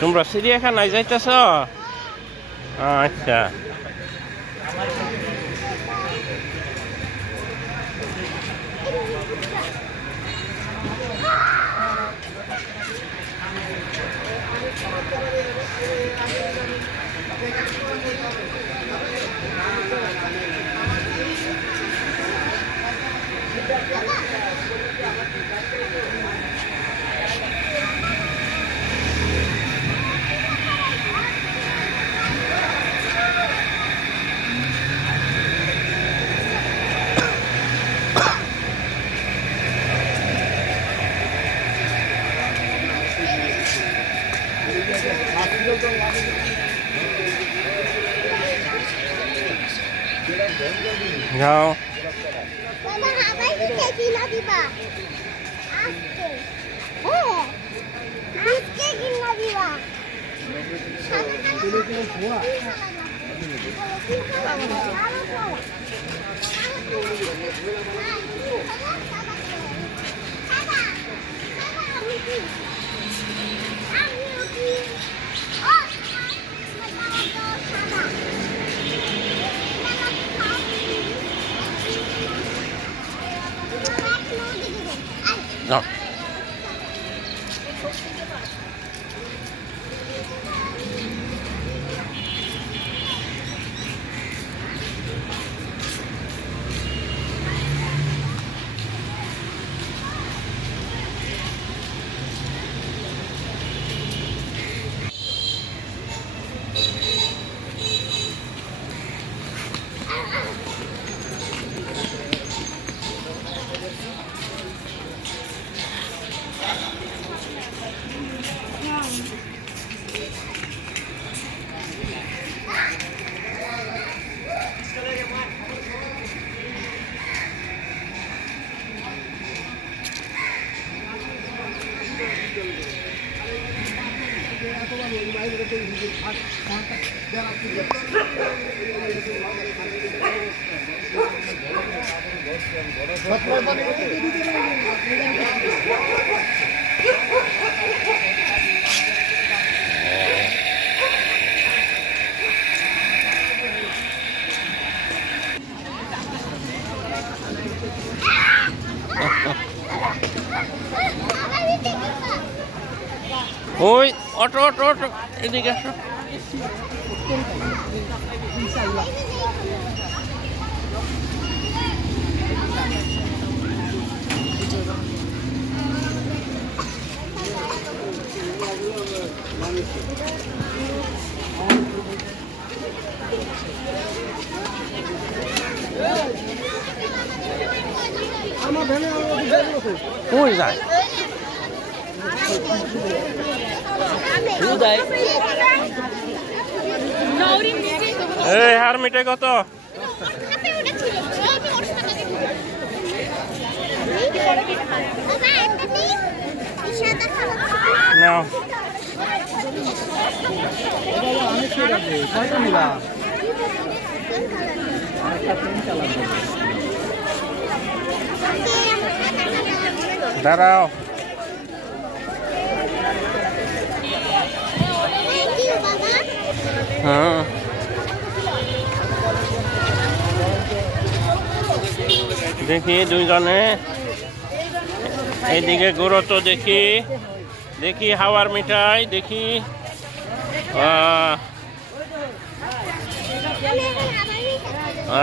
তোমরা চিড়িয়াখানায় যাইতেছ? আচ্ছা, যাও। যাও। ওই অটো অটো অটো এদিকে আসো। কই যায়? এই হার মিটে কত? নাও। দাঁড়াও। হ্যাঁ, দেখি দুইজনে এইদিকে ঘুরো তো, দেখি দেখি হাওয়ার মিঠাই দেখি।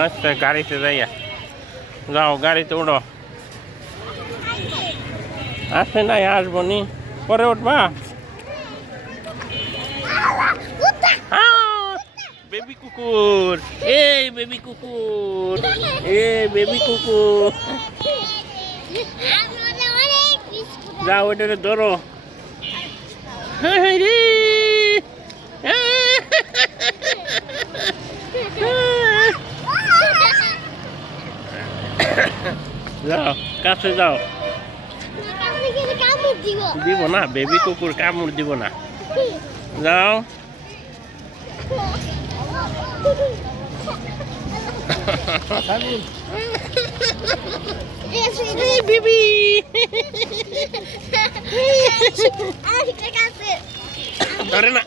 আচ্ছা, গাড়িতে যাইয়া যাও, গাড়িতে উঠো। আসে নাই, আসবো নি, পরে উঠবা। বেবি কুকুর, এই বেবি কুকুর, বেবি কুকুর, যাও ওইটারে ধরো। রে যাও কাছে যাও। কাছে গেলে কামড় দিব। দিব না, বেবি কুকুর কামড় দিব না। যাও। এই বেবি। ধরে না।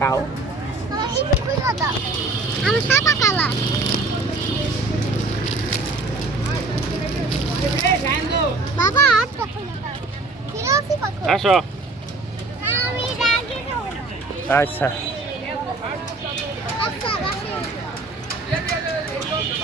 খাও। আমার সাদা কালার। বাবা আর কখন ঠিক আছে কখন? আসো। আমি রাগে যাবো না। আচ্ছা। আচ্ছা